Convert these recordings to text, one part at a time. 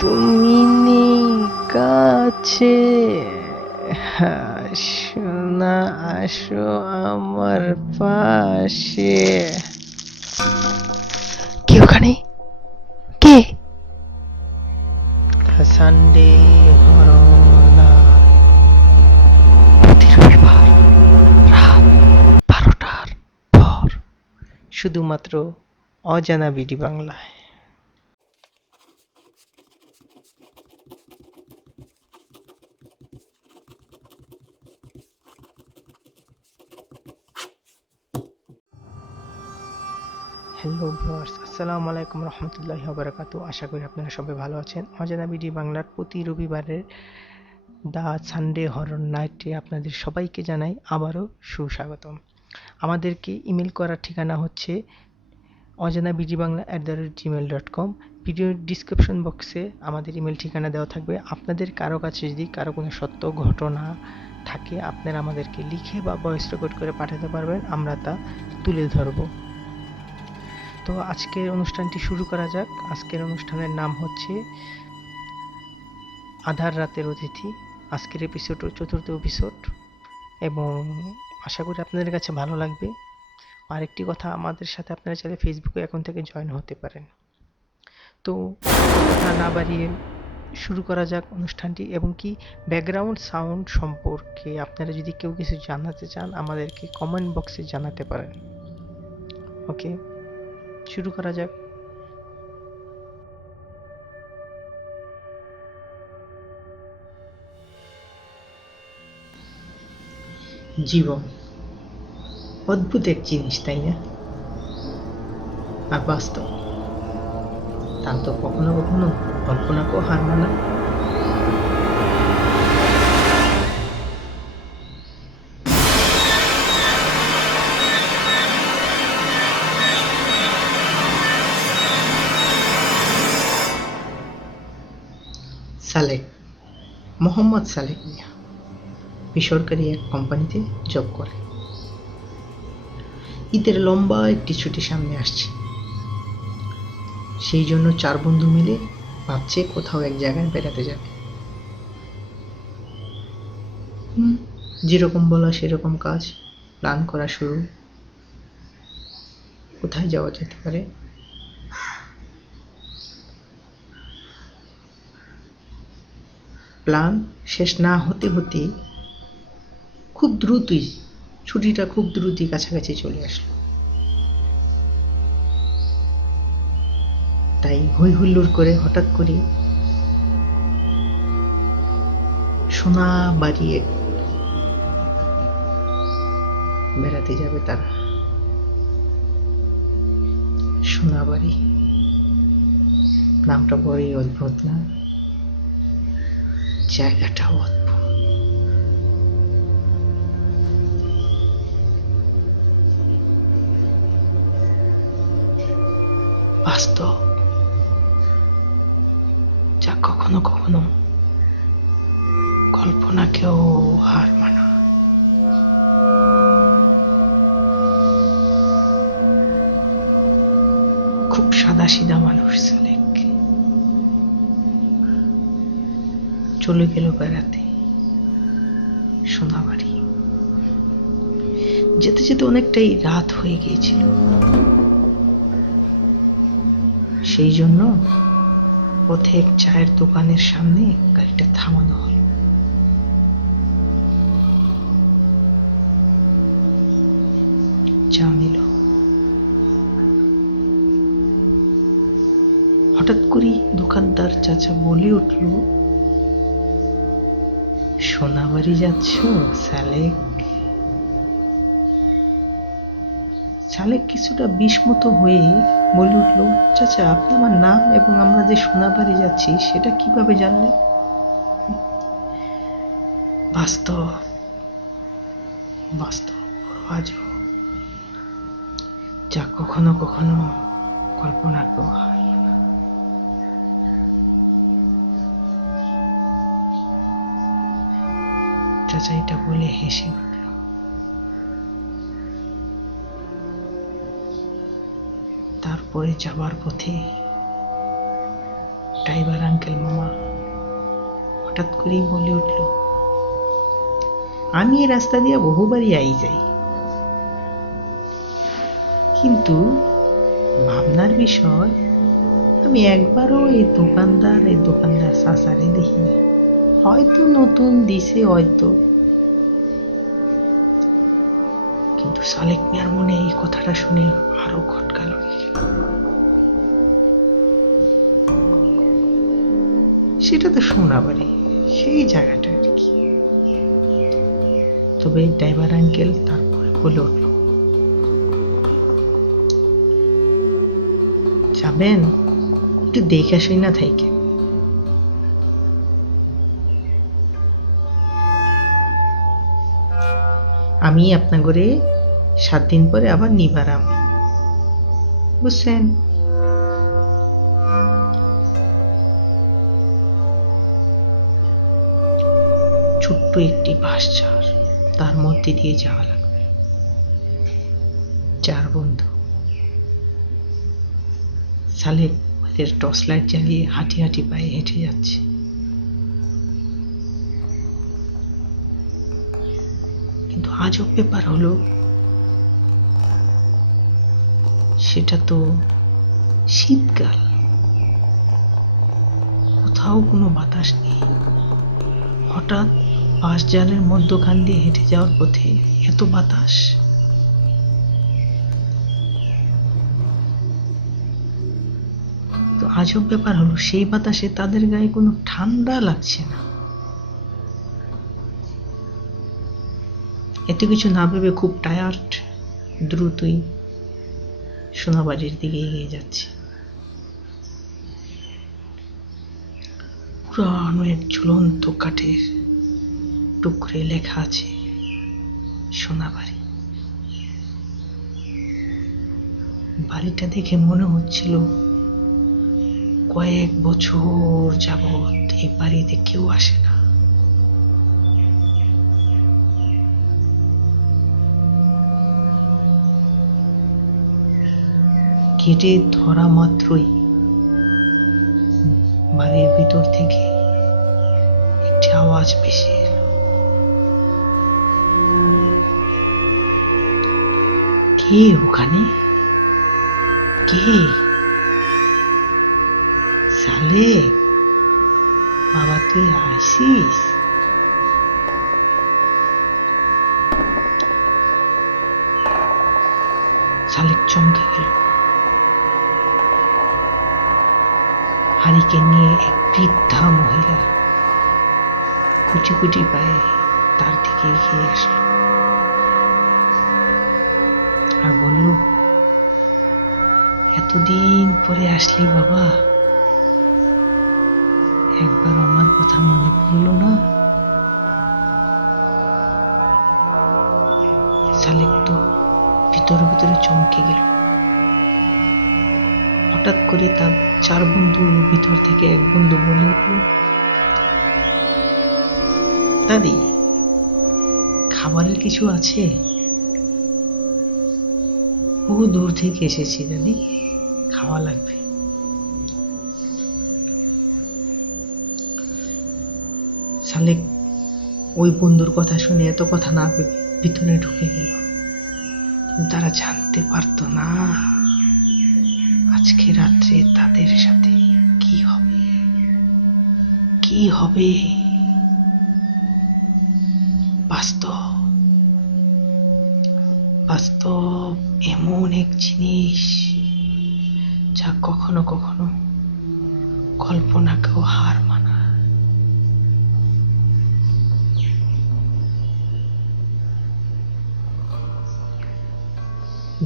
তুমি নেই কাছে, আসো না, আসো আমার পাশে। কে ওখানে? কে? সানডে হরনা, প্রতি রবিবার রাত 12টার পর, শুধুমাত্র অজানা বিডি বাংলায়। হ্যালো ভিউয়ার্স, আসসালামু আলাইকুম রহমতুল্লাহি ওয়া বারাকাতুহু। আশা করি আপনারা সবাই ভালো আছেন। অজানা বিডি বাংলার প্রতি রবিবারের দ্য সানডে হরর নাইটে আপনাদের সবাইকে জানাই আবারও সুস্বাগতম। আমাদেরকে ইমেল করার ঠিকানা হচ্ছে অজানাবিডিবাংলা@gmail.com। ভিডিওর ডিসক্রিপশন বক্সে আমাদের ইমেল ঠিকানা দেওয়া থাকবে। আপনাদের কারো কাছে যদি কারো কোনো সত্য ঘটনা থাকে, আপনারা আমাদেরকে লিখে বা ভয়েস রেকর্ড করে পাঠাতে পারবেন, আমরা তা তুলে ধরব। তো আজকের অনুষ্ঠানটি শুরু করা যাক। আজকের অনুষ্ঠানের নাম হচ্ছে আধার রাতের অতিথি। আজকের এপিসোড চতুর্থ এপিসোড, এবং আশা করি আপনাদের কাছে ভালো লাগবে। আরেকটি কথা, আমাদের সাথে আপনারা চাইলে ফেসবুকে এখন থেকে জয়েন হতে পারেন। তো কথা না বাড়িয়ে শুরু করা যাক অনুষ্ঠানটি। এবং কি ব্যাকগ্রাউন্ড সাউন্ড সম্পর্কে আপনারা যদি কেউ কিছু জানাতে চান, আমাদেরকে কমেন্ট বক্সে জানাতে পারেন। ওকে, শুরু করা যাক। জীবন অদ্ভুত এক জিনিস, তাই না? আর বাস্তব তা তো কখনো কখনো কল্পনাকেও হার মানায়। সালেক, মোহাম্মদ সালেক মিয়া বেসরকারি এক কোম্পানিতে জব করে। ঈদের লম্বা একটি ছুটি সামনে আসছে, সেই জন্য 4 বন্ধু মিলে ভাবছে কোথাও এক জায়গায় বেড়াতে যাবে। যেরকম বলা সেরকম কাজ, প্ল্যান করা শুরু। কোথায় যাওয়া যেতে পারে? প্ল্যান শেষ না হতে হতে ছুটিটা খুব দ্রুতই কাছাকাছি চলে আসলো। তাই হই হুল্লোড় করে হঠাৎ করে সোনাবাড়ি বেড়াতে যাবে তারা। সোনাবাড়ি নামটা বড়ই অদ্ভুত না? জায়গাটাও অদ্ভুত। বাস্তব যা কখনো কখনো কল্পনাকেও হার মানায়। খুব সাদাসিধা মানুষ সালেক, চলে গেল বেড়াতে সোনাবাড়ি। যেতে যেতে অনেকটাই রাত হয়ে গিয়েছিল, সেই জন্য পথে এক চায়ের দোকানের সামনে গাড়িটা থামানো হলো। চা নিল। হঠাৎ করে দোকানদার চাচা বলে উঠল, সোনাবাড়ি যাচ্ছ সালেক? সালেক কিছুটা বিস্মিত হয়ে বলে উঠল, চাচা আপনি আমার নাম এবং আমরা যে সোনাবাড়ি যাচ্ছি সেটা কিভাবে জানলেন? বাস্তব বাস্তব আজও যা কখনো কখনো কল্পনাকেও হার মানায়। চাচা এটা বলে হেসে উঠল। তারপরে যাবার পথে ড্রাইভার আঙ্কেল মামা হঠাৎ করেই বলে উঠল, আমি এই রাস্তা দিয়ে বহুবারই আই যাই, কিন্তু ভাবনার বিষয় আমি একবারও এই দোকানদার চাচারে দেখিনি। হয়তো নতুন দিছে হয়তো। কিন্তু সালেক মিয়ার মনে এই কথাটা শুনে আরো খটকা লেগে গেল। সেটা তো সোনাবাড়ি, সেই জায়গাটা আর কি। তবে ড্রাইভার আঙ্কেল তারপরে বলে উঠল, যাবেন একটু দেখে আসই না থাইকে। আমি আপনার ঘরে 7 দিন পরে আবার নিবারাম, বুঝছেন? ছোট্ট একটি বাঁশঝাড়, তার মধ্যে দিয়ে যাওয়া লাগবে। 4 বন্ধু সালেক ওদের টর্চ লাইট জ্বালিয়ে হাঁটি হাঁটি পায়ে হেঁটে যাচ্ছে। কিন্তু আজব ব্যাপার হলো, সেটা তো শীতকাল, কোথাও কোনো বাতাস নেই। হঠাৎ বাঁশঝাড়ের মধ্যখান দিয়ে হেঁটে যাওয়ার পথে এত বাতাস! তো আজব ব্যাপার হলো, সেই বাতাসে তাদের গায়ে কোনো ঠান্ডা লাগছে না। এত কিছু না ভেবে খুব টায়ার্ড, দ্রুতই সোনাবাড়ির দিকে এগিয়ে যাচ্ছে। পুরানো এক ঝুলন্ত কাঠের টুকরে লেখা আছে সোনাবাড়ি। বাড়িটা দেখে মনে হচ্ছিল কয়েক বছর যাবৎ এই বাড়িতে কেউ আসে না। গেটে ধরা মাত্রই বাড়ির ভিতর থেকে একটি আওয়াজ ভেসে এলো। কে ওখানে? কে? সালেক, বাবা তুই আইসিস? সালেক চমকে গেল। হারিকেন নিয়ে এক বৃদ্ধা মহিলা কুটি কুটি পায়ে তার দিকে এগিয়ে আসলো আর বলল, এতদিন পরে আসলি বাবা, একবার আমার কথা মনে পড়লো না? সালেক তো ভিতরে ভিতরে চমকে গেল। হঠাৎ করে তার 4 বন্ধুর ভিতর থেকে এক বন্ধু বলে উঠল, দাদি খাবারের কিছু আছে? বহু দূর থেকে এসেছি দাদি, খাওয়া লাগবে। সালেক ওই বন্ধুর কথা শুনে এত কথা না ভেবে ভিতরে ঢুকে গেল। কিন্তু তারা জানতে পারতো না আজকে রাত্রে তাদের সাথে কি হবে। কি হবে? বাস্তব এমন এক জিনিস যা কখনো কখনো কল্পনাকেও হার মানায়।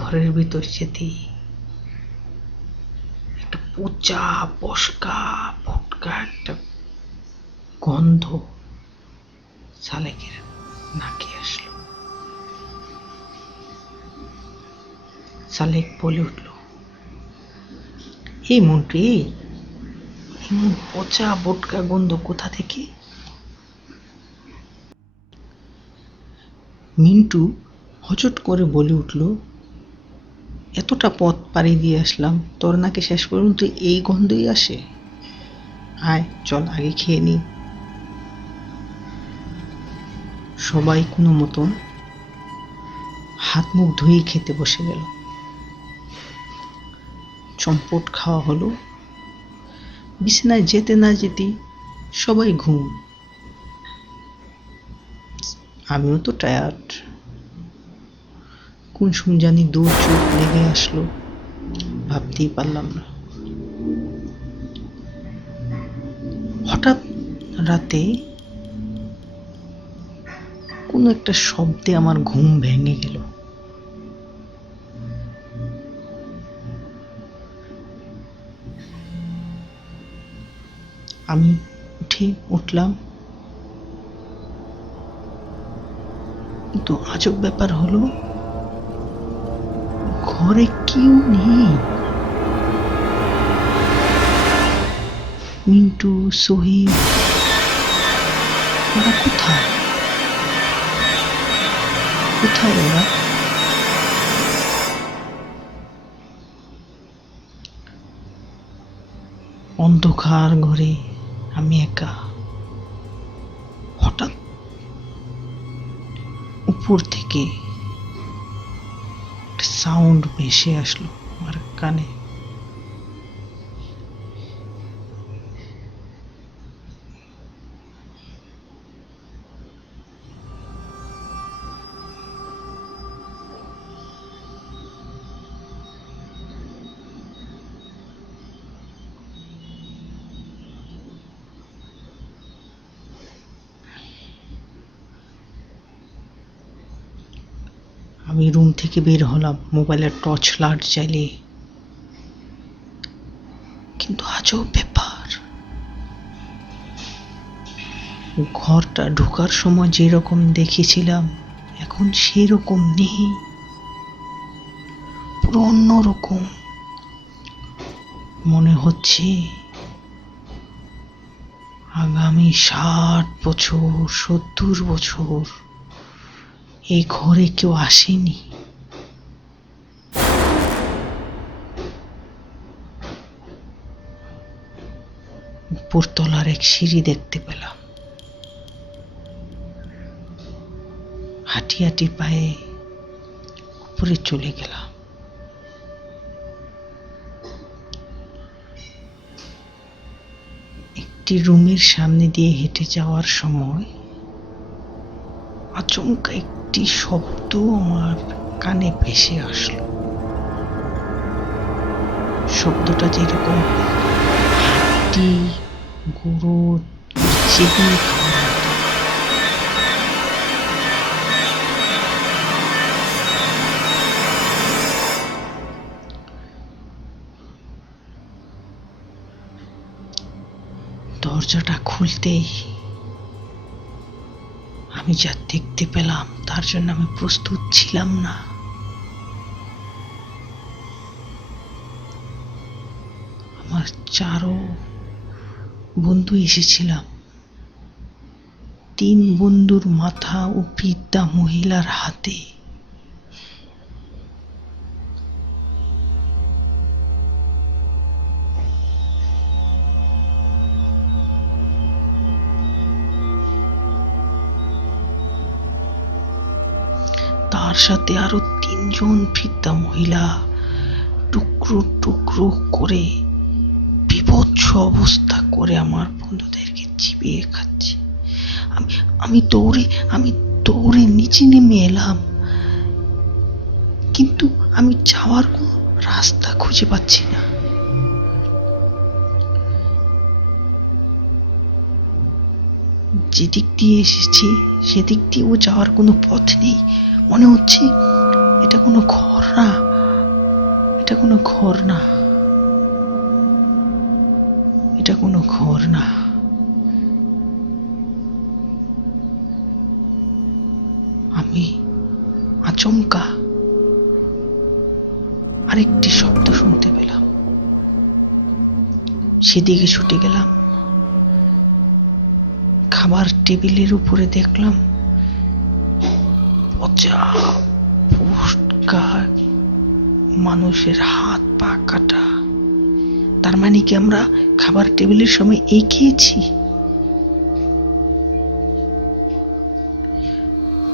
ঘরের ভিতর যেতেই একটা পচা বসকা ফটকা একটা গন্ধ সালেকের নাকে আসলো। সালেক বলে উঠল, এই মন্টু, এমন পচা বটকা গন্ধ কোথা থেকে? মিন্টু হচট করে বলে উঠল, এতটা পথ পাড়ি দিয়ে আসলাম, তোর নাকে শেষ পর্যন্ত এই গন্ধই আসে? আয় চল আগে খেয়ে নি। সবাই কোনো মতন হাত মুখ ধুয়ে খেতে বসে গেল। চম্পট খাওয়া হলো। বিছানায় যেতে না যেতেই সবাই ঘুম। আমিও তো টায়ার্ড। কোন সময় জানি দৌড় চোখ লেগে আসলো, ভাবতেই পারলাম না। হঠাৎ রাতে কোনো একটা শব্দে আমার ঘুম ভেঙে গেল। আমি উঠলাম, কিন্তু আজব ব্যাপার হলো ঘরে কেউ নেই। মিন্টু, সোহিব, ওরা কোথায়? কোথায় ওরা? অন্ধকার ঘরে আমি একা। হঠাৎ উপর থেকে সাউন্ড ভেসে আসলো আমার কানে। আমি রুম থেকে বের হলাম মোবাইলের টর্চ লাইট জ্বালিয়ে। কিন্তু আজব ব্যাপার, ঘরটা ঢোকার সময় যেরকম দেখেছিলাম এখন সেরকম নেই, পুরো অন্যরকম। মনে হচ্ছে আগামী 60 বছর 70 বছর এই ঘরে কেউ আসেনি। উপরতলার এক সিঁড়ি দেখতে পেলাম। হাঁটি হাঁটি পায়ে উপরে চলে গেলাম। একটি রুমের সামনে দিয়ে হেঁটে যাওয়ার সময় আচমকা একটি শব্দ আমার কানে ভেসে আসলো। শব্দটা যেরকম হাঁটি গরু চিবিয়ে খাওয়ার মতো। দরজাটা খুলতেই আমি যা দেখতে পেলাম তার জন্য আমি প্রস্তুত ছিলাম না। আমার 4 বন্ধু এসেছিলাম। 3 বন্ধুর মাথা ও বৃদ্ধা মহিলার হাতে। তার সাথে আরো 3 জন বৃদ্ধা মহিলা টুকরো টুকরো করে বিভৎস অবস্থা করে আমার বন্ধুদেরকে চিবিয়ে খাচ্ছে। আমি দৌড়ে নিচে নেমে এলাম, কিন্তু আমি যাওয়ার কোনো রাস্তা খুঁজে পাচ্ছি না। যেদিক দিয়ে এসেছি সেদিক দিয়েও যাওয়ার কোনো পথ নেই। মনে হচ্ছে এটা কোনো ঘর না, এটা কোনো ঘর না, এটা কোনো ঘর না। আমি আচমকা আরেকটি শব্দ শুনতে পেলাম। সেদিকে ছুটে গেলাম। খাবার টেবিলের উপরে দেখলাম পচা মানুষের হাত পা কাটা, তার মানে কি আমরা খাবার টেবিলের সময় এই খেয়েছি?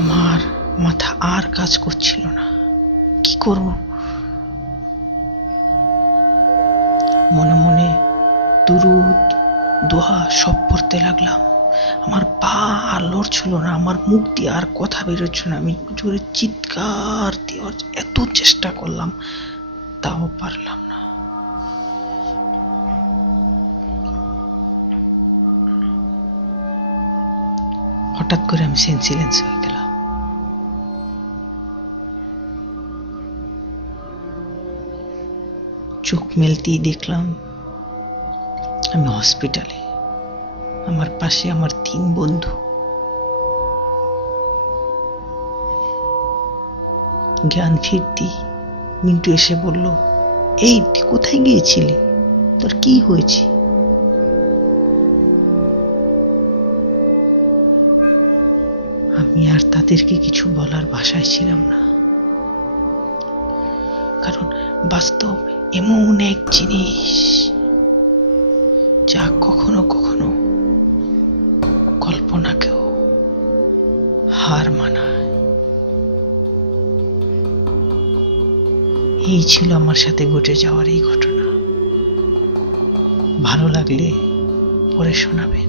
আমার মাথা আর কাজ করছিল না, কি করব? মনে মনে দুরুদ দোহা সব পড়তে লাগলাম। আমার পা আর লড়ছিল না, আমার মুখ দিয়ে আর কথা বেরোচ্ছিল না। আমি জোরে চিৎকার দেওয়ার এত চেষ্টা করলাম, তাও পারলাম না। হঠাৎ করে আমি সেন্সিলেন্স হয়ে গেলাম। চোখ মেলতেই দেখলাম আমি হসপিটালে। আমার পাশে আমার 3 বন্ধু। জ্ঞান ফিরতি মিন্টু এসে বলল, এই তুই কোথায় গিয়েছিলি? তোর কি হয়েছে? আমি আর তাদেরকে কিছু বলার ভাষায় ছিলাম না, কারণ বাস্তব এমন এক জিনিস যা কখনো কখনো কল্পনাকেও হার মানায়। এই ছিল আমার সাথে ঘটে যাওয়ার এই ঘটনা। ভালো লাগলে পরে শোনাবেন।